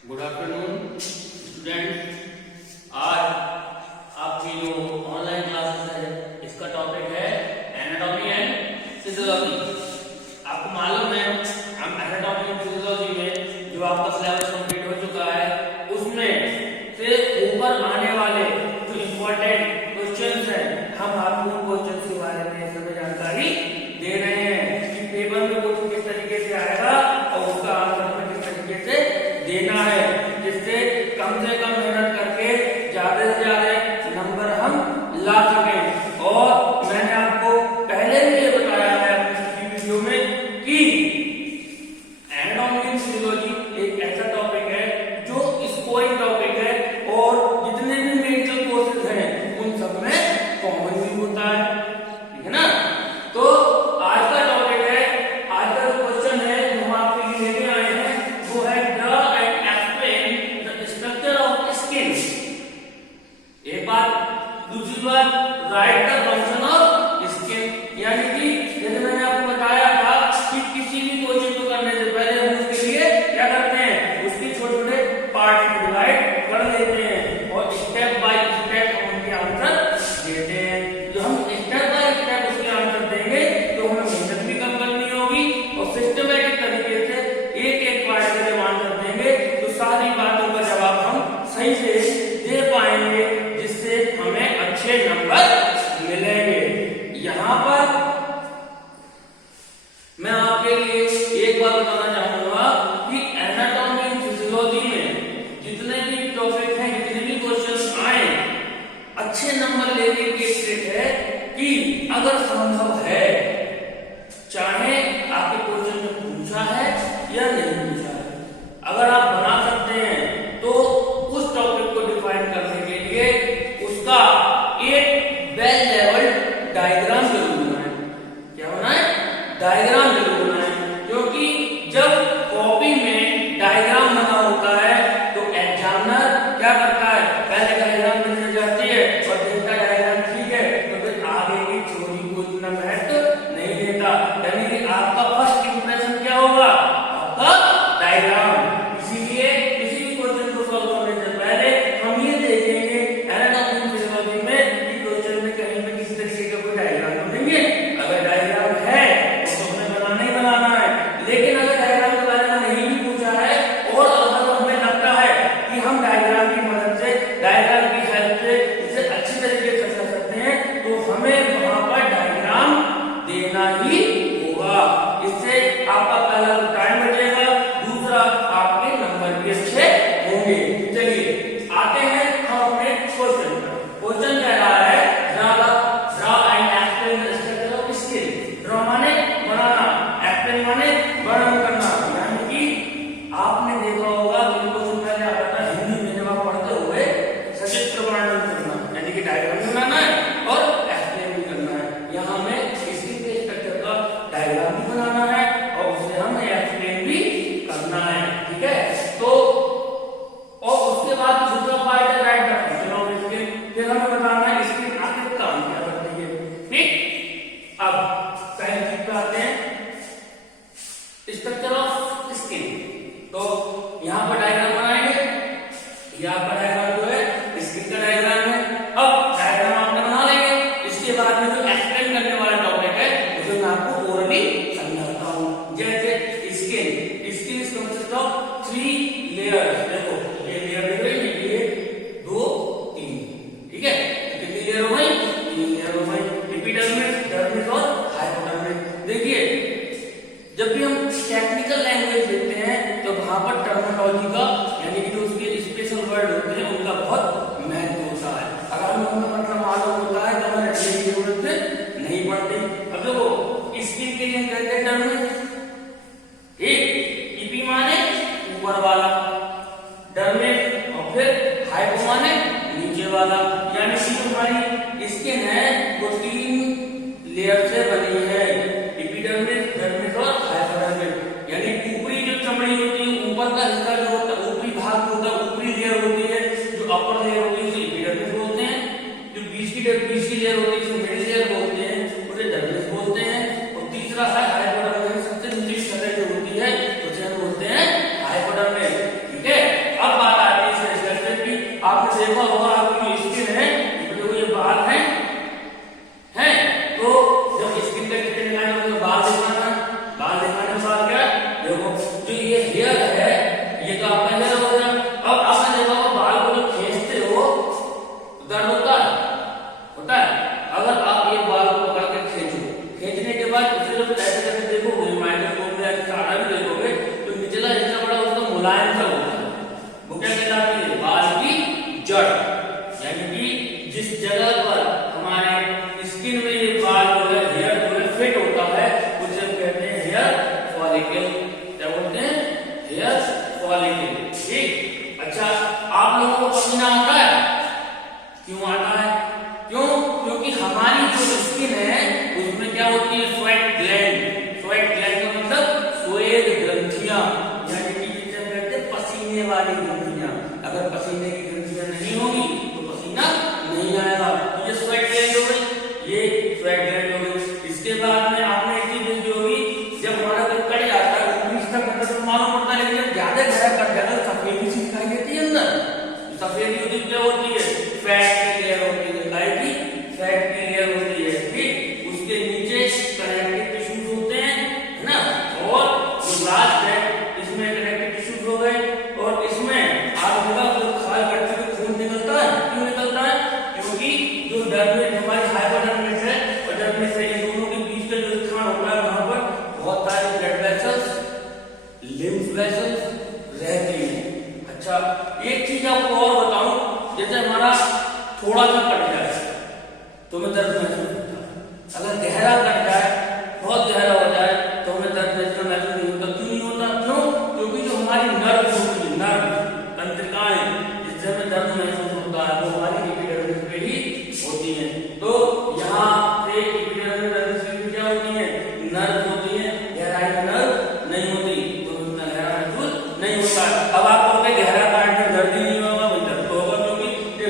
Good afternoon student. आज आपकी जो ऑनलाइन क्लासेस है इसका टॉपिक है एनाटॉमी एंड फिजियोलॉजी। आपको मालूम है हम एनाटॉमी एंड फिजियोलॉजी में जो आपका सिलेबस कंप्लीट हो चुका है उसमें से ऊपर आने वाले जो इम्पोर्टेंट क्वेश्चंस हैं हम आपको क्वेश्चंस के बारे में सभी जानकारी दे रहे हैं कि पेपर में क्वेश्चन किस तरीके से आएगा और उसका आंसर हमें किस तरीके से देना है, जिससे कम से कम मेहनत करके ज्यादा से ज्यादा नंबर हम ला सकें। और मैंने आपको पहले भी ये बताया है अपनी वीडियो में कि एनाटॉमी एंड फिजियोलॉजी एक ऐसा टॉपिक है जो स्कोरिंग टॉपिक है और जितने भी मेडिकल कोर्सेज हैं उन सब में कॉमन भी होता है, ठीक है ना। तो आज का टॉपिक है, आज का जो क्वेश्चन है जो हम आपके लिए लेके आए हैं वो है draw and explain the structure of skin. एक बात, दूसरी बात right the function of skin. यानी कि जैसे मैंने आपको बताया था कि किसी भी क्वेश्चन को करने से पहले हम उसके लिए क्या करते हैं, उसके छोटे छोटे पार्ट में डिवाइड कर लेते हैं और स्टेप बाय स्टेप हम उनके आंसर देते हैं। जो हम स्टेप बाय स्टेप उसके आंसर देंगे तो हमें मेहनत भी कम करनी होगी और सिस्टमैटिक तरीके से एक एक पार्ट के जब आंसर देंगे तो सारी बातों का जवाब हम सही से दे पाएंगे, जिससे हमें अच्छे नंबर मिलेंगे। यहाँ पर मैं आपके लिए एक बात बताना चाहूंगा कि एनाटॉमी एंड फिजियोलॉजी में जितने भी टॉपिक हैं, जितने भी क्वेश्चन आए, अच्छे नंबर लेने की ट्रिक है कि अगर संभव है, चाहे आपके क्वेश्चन में पूछा है या नहीं पूछा है, अगर आप बना सकते हैं तो उस टॉपिक को डिफाइन करने के लिए उसका एक वेल लेवल्ड डायग्राम जरूर बनाएं। क्या बनाएं? डायग्राम जरूर बनाएं, क्योंकि जब कॉपी में डायग्राम बना होता है तो एग्जामिनर क्या करता है, पहले डायग्राम बनने जाती है और देखता है डायग्राम ठीक है तो फिर आगे की थ्योरी को इतना महत्व नहीं देता। यानी कि आपका फर्स्ट इंप्रेशन क्या होगा, आपका डायग्राम। इसीलिए किसी भी क्वेश्चन को सॉल्व करने से पहले हम ये देखेंगे एनाटॉमी एंड फिजियोलॉजी में कि क्वेश्चन में कहीं पे किसी तरीके का कोई डायग्राम तो नहीं है। अगर डायग्राम है तो हमें बनाना ही बनाना है, लेकिन अगर डायग्राम के बारे में नहीं भी पूछा है और अगर हमें लगता है कि हम डायग्राम की मदद से, डायग्राम की हेल्प से इसे अच्छी तरीके से कर सकते हैं तो हमें वहां पर डायग्राम देना ही होगा। इससे आपका पहला टाइम बचेगा, दूसरा आपके नंबर भी अच्छे होंगे। चलिए आते हैं हम अपने क्वेश्चन पर। क्वेश्चन कह रहा है draw and explain the structure of skin. Draw माने बनाना, एक्सप्लेन माने वर्णन करना। यानी कि आपने देखा होगा कि क्वेश्चन पहले आता था हिंदी में जब आप पढ़ते हुए सचित्र वर्णन करना, यानी कि डायग्राम बनाना है और एक्सप्लेन भी करना है। यहाँ हमें स्किन के स्ट्रक्चर का डायग्राम भी बनाना है और उसे हमें एक्सप्लेन भी करना है, ठीक है। तो और उसके बाद दूसरा पार्ट है right the function of skin. फिर हमें बताना है स्किन आखिर काम क्या करती है, ठीक। अब पहले चीज पे आते हैं, स्ट्रक्चर ऑफ स्किन। तो यहाँ पर डायग्राम बनाएंगे, यहाँ पर डायग्राम जो है स्किन का डायग्राम है। अब डायग्राम आपने बना लेंगे, इसके बाद में जो एक्सप्लेन करने वाला टॉपिक है उसे मैं आपको ओरली समझाता हूँ। जैसे skin is consist of 3 layers. देखो ये लेयर देख रहे हैं, ये 2 3, ठीक है। कितनी लेयर हो गई, 3 लेयर हो गई। एपिडर्मिस, डर्मिस और हाइपोडर्मिस। देखिए जब भी हम टेक्निकल लैंग्वेज देखते हैं तो वहां पर टर्मिनोलॉजी का, यानी कि जो उसके स्पेशल वर्ड होते हैं उनका बहुत महत्व होता है। अगर हमें मतलब मालूम होता है तो हमें रटने की जरूरत नहीं पड़ती। अब देखो स्किन के लिए कहते हैं डर्मिस, ईपी माने ऊपर वाला, डर्मिस और फिर हाइपो माने नीचे वाला। यानी कि हमारी स्किन है वो 3 लेयर से बनी है, एपिडर्मिस, डर्मिस और हाइपोडर्मिस। यानी ऊपरी जो चमड़ी होती है, ऊपर का हिस्सा जो होता है, ऊपरी भाग होता है, ऊपरी लेयर होती है, जो अपर लेयर होती है उसे एपिडर्मिस बोलते हैं। जो बीच की लेयर होती है उसे मिडिल लेयर बोलते हैं, उसे डर्मिस बोलते हैं। और तीसरा है हाइपोडर्मिस, सबसे नीचे सतह जो होती है उसे हम बोलते हैं हाइपोडर्मिस, ठीक है। मुलायम सा होता है, वो क्या कहलाती है? बाल की जड़। यानी कि जिस जगह पर हमारे स्किन में ये बाल जो है, हेयर जो है फिट होता है, उसे हम कहते हैं हेयर फॉलिकल। क्या बोलते हैं? Hair follicle. ठीक। अच्छा, आप लोगों को पसीना आता है? क्यों आता है? क्यों? क्योंकि हमारी जो स्किन है उसमें क्या होती है? Sweat gland. स्वेट ग्लैंड का मतलब स्वेद ग्रंथियां, यानी कि जिसे हम कहते हैं पसीने वाली ग्रंथियां। अगर पसीने की ग्रंथियां नहीं होगी तो पसीना नहीं आएगा। तो ये स्वेट ग्लैंड हो गई, ये स्वेट ग्लैंड हो गई। इसके बाद में आपने एक चीज देखी होगी, जब हमारा कोई कट जाता है ऊपरी तक अंदर तो मालूम पड़ता है, लेकिन जब ज्यादा गहरा कट जाता है सफेदी सी दिखाई देती है अंदर। सफेदी होती क्या होती है? फैट की लेयर होती है। काय की? फैट की लेयर होती है। ठीक। उसके नीचे कनेक्टिव टिश्यूज होते हैं, है ना? और जो लास्ट है इसमें कनेक्टिव टिश्यूज हो गए, और इसमें आप देखा खाल कटने पे खून निकलता है। क्यों निकलता है? क्योंकि जो डर्मिस हमारी हाइपोडर्मिस है और डर्मिस है, इन दोनों के बीच का जो स्थान होता है वहां पर बहुत सारे ब्लड वेसल्स, लिम्फ वेसल्स रहती है। अच्छा, एक चीज आपको और बताऊं, जैसे हमारा थोड़ा सा कट जाए तो हमें दर्द महसूस होता है। अगर गहरा कट जाए, बहुत गहरा हो जाए, तो हमें दर्द महसूस नहीं होता। क्यों नहीं होता? क्यों? क्योंकि जो हमारी नर्व होती है, नर्व तंत्रिकाएं जिससे हमें दर्द महसूस होता है, वो हमारी एपिडर्मिस पे ही होती है। तो यहाँ पे एपिडर्मिस पे क्या होती है? नर्व होती है। गहराई में नर्व नहीं होती, तो उतना गहरा महसूस नहीं होता। अब आपको गहरा काटने में दर्द ही नहीं होगा, वो दर्द तो होगा, क्योंकि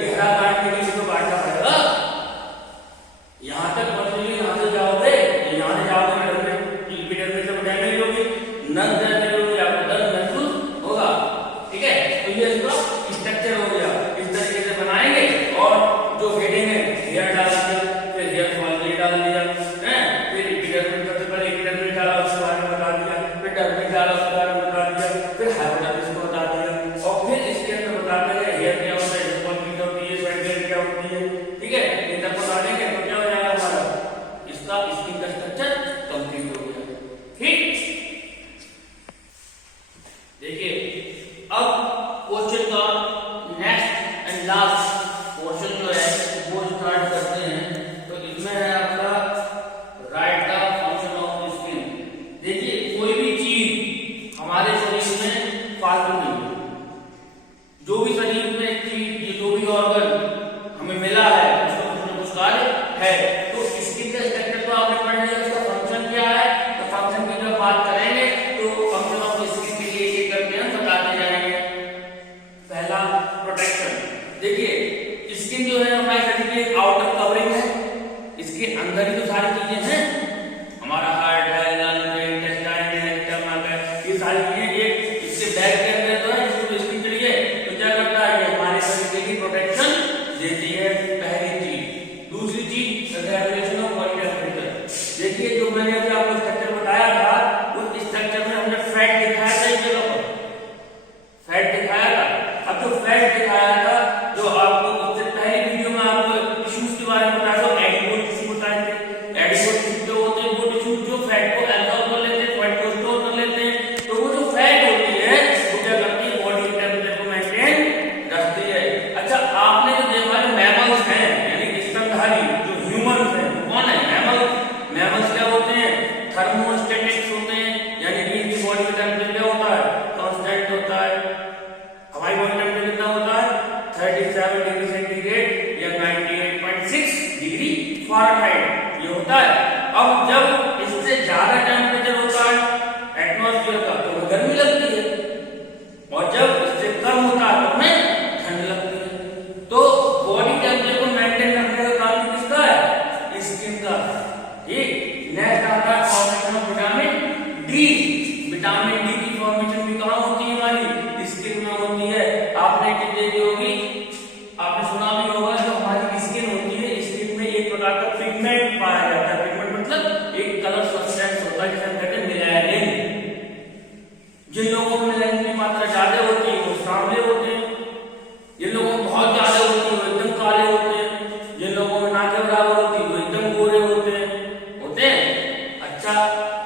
गहरा काटने के लिए तो काटना पड़ेगा। यहाँ तक पहुंचेंगे, यहाँ से जाओगे, यहाँ से जाओगे एपिडर्मिस से डैमेज होगी, नर्व डैमेज होगी, आपको दर्द महसूस होगा। ठीक है, तो ये इसका स्ट्रक्चर हो गया। इस तरीके से बनाएंगे, और जो हेडिंग है हेयर डाल दिया, फिर हेयर फॉलिकल डाल दिया, फिर एपिडर्मिस, सबसे पहले एपिडर्मिस डाला, उसके बारे में बता दिया, फिर डर्मिस डाला, उसके बारे में बता दिया, फिर हाइपोडर्मिस को बता दिया, और फिर इसके अंदर बताते हैं हेयर क्या होता है, हेयर फॉलिकल होती है, स्वेट ग्लैंड क्या होती है। ठीक है, इन तक बता देंगे तो क्या हो जाएगा हमारा इसका स्किन का स्ट्रक्चर कंप्लीट हो गया। ठीक। देखिए, अब क्वेश्चन का नेक्स्ट एंड लास्ट पोर्शन जो है वो स्टार्ट करते हैं। तो इसमें है आपका right the function of skin. देखिए, कोई भी चीज हमारे शरीर में फालतू नहीं है। जो भी शरीर में एक चीज, ये जो भी ऑर्गन हमें मिला है उसका कुछ न कुछ कार्य है। तो स्किन का स्ट्रक्चर तो आपने पढ़ लिया, उसका फंक्शन क्या है। तो फंक्शन की जब बात करेंगे तो फंक्शन ऑफ स्किन के लिए एक करके हम बताते जाएंगे। पहला, प्रोटेक्शन। देखिए, स्किन जो है हमारे शरीर की एक आउटर कवरिंग है, इसके अंदर ही तो सारी चीजें हैं। हमारा हार्ट है, लंग है, इंटेस्टाइन है, स्टमक है, ये सारी चीजें एक इसके बैक के अंदर तो है, इसको स्किन के लिए तो क्या करता है, ये हमारे शरीर की प्रोटेक्शन देती है। पहली चीज। दूसरी चीज, रेगुलेशन ऑफ बॉडी टेम्परेचर। देखिए, जो मैंने अभी आपको स्ट्रक्चर बताया था, उस स्ट्रक्चर में हमने फैट दिखाया था, एक जगह पर फैट दिखाया था। अब जो फैट दिखाया था, जो आपको उससे पहली वीडियो में आपको टिश्यूज के बारे में बताया था, एडिपोज टिश्यू बताए थे। एडिपोज टिश्यू जो होते हैं वो टिश्यू जो फैट को एब्जॉर्ब कर लेते हैं, फैट को स्टोर कर लेते हैं। तो वो जो फैट होती है वो क्या करती है, बॉडी टेम्परेचर को मेंटेन रखती है। अच्छा, आपने जो देखा जो मैमल्स हैं, यानी स्तनधारी जो ह्यूमंस हैं, कौन है? मैमल्स। मैमल्स क्या होते हैं? थर्मोस्टेटिक्स होते हैं, यानी कि इनकी बॉडी का टेम्परेचर क्या होता है? कांस्टेंट होता है। हमारी बॉडी टेम्परेचर कितना होता है? 37 डिग्री सेंटीग्रेड या 98.6 डिग्री फ़ारेनहाइट, ये होता है। अब जब इससे ज्यादा टेम्परेचर होता है एटमॉस्फेयर का तो गर्मी लगती है, और जब इससे कम होता है तो हमें ठंड लगती है। तो बॉडी टेम्परेचर को मेंटेन रखने का काम किसका है? स्किन का। ठीक। नेक्स्ट आता है formation of vitamin D. Vitamin D की फॉर्मेशन भी कहाँ होती है? हमारी स्किन में होती है। आपने एक देखी होगी, आपने सुना भी होगा, जो हमारी स्किन होती है, स्किन में एक प्रकार का पिगमेंट पाया जाता है। पिगमेंट मतलब एक कलर सब्सटेंस होता है जिसे हम कहते हैं मेलानिन। जिन लोगों में मेलानिन की मात्रा ज्यादा होती है वो सांवले होते हैं, जिन लोगों में बहुत ज्यादा होती है वो एकदम काले होते हैं, जिन लोगों में ना के बराबर होती है वो एकदम गोरे होते हैं। अच्छा,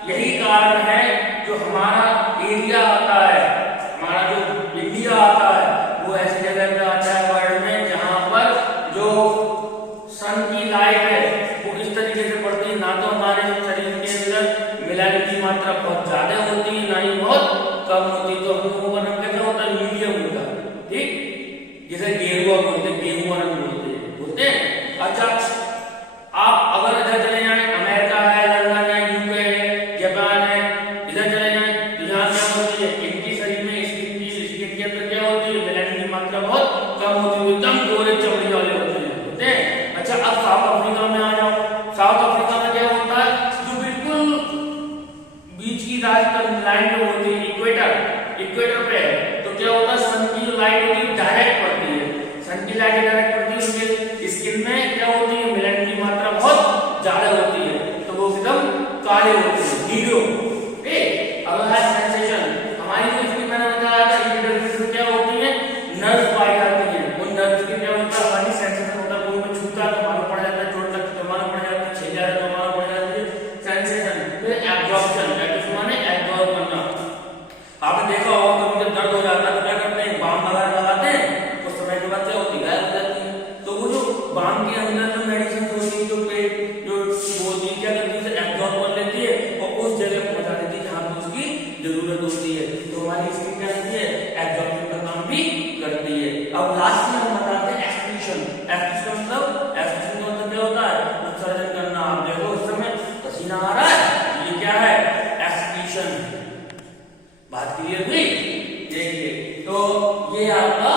यही कारण है जो हमारा एरिया आता है, हमारा जो इंडिया आता है वो ऐसी जगह पे आता है वर्ल्ड में जहां पर जो सन की लाइट है वो इस तरीके से पड़ती है, ना तो हमारे शरीर के अंदर मेलानिन की मात्रा बहुत ज्यादा होती है ना ही बहुत कम होती है। तो हमको रंग कैसा होता है, मीडियम होता है, ठीक, जैसे गेरुआ बोलते हैं, गेरुआ रंग बोलते हैं। अच्छा, आप अगर इधर चले जाए, अमेरिका है, लंदन है, यूके है, जापान है, इधर चले जाए तो यहाँ क्या होती है, इनकी शरीर में स्किन के अंदर क्या होती है, मेलानिन की मात्रा बहुत कम होती है, एकदम गोरे चमड़ी वाले होते हैं। अच्छा, अब साउथ अफ्रीका में आ जाओ। साउथ अफ्रीका में क्या होता है, जो बिल्कुल बीच की लाइन में होती है, इक्वेटर पे है, तो क्या होता है, सन की जो लाइट होती है डायरेक्ट पड़ती है, सन की लाइट डायरेक्ट पड़ती है, उनके स्किन में क्या होती है, मेलानिन की मात्रा बहुत ज्यादा होती है, तो वो एकदम काले होते हैं, नीलो। अब है सेंसेशन, हमारी जो स्किन मैंने बताया था, इक्वेटर क्या होती है, नर्व्स पाई जाती है, उन नर्व्स की क्या होता है, हमारी सेंसेशन होता है, कोई में छूता है तो मालूम पड़ जाता है, चोट लगती तो मालूम पड़ जाता है, छिल जाता है तो मालूम पड़ जाता है, सेंसेशन। फिर एब्जॉर्प्शन, एब्जॉर्प्शन माने एब्जॉर्ब करना। आपने देखा होगा तो मुझे दर्द हो जाता है तो क्या करते हैं, बाम वगैरह लगाते हैं, उस समय के बाद क्या होती है, गायब हो जाती है। तो वो जो बाम के अंदर जो मेडिसिन होती है, जो पेट जो होती है, क्या करती है, एब्जॉर्ब कर लेती है और उस जगह पहुंचा देती है जहां पे उसकी जरूरत होती है। तो हमारी स्किन क्या करती है, एब्जॉर्प्शन का काम भी करती है। अब लास्ट में हम बताते हैं एक्सक्रीशन। एक्सक्रीशन मतलब, एक्सक्रीशन का मतलब क्या होता है, उत्सर्जन करना। आप देखो इस समय पसीना आ रहा है, ये क्या है, एक्सक्रीशन। बात क्लियर हुई? देखिए, तो ये आपका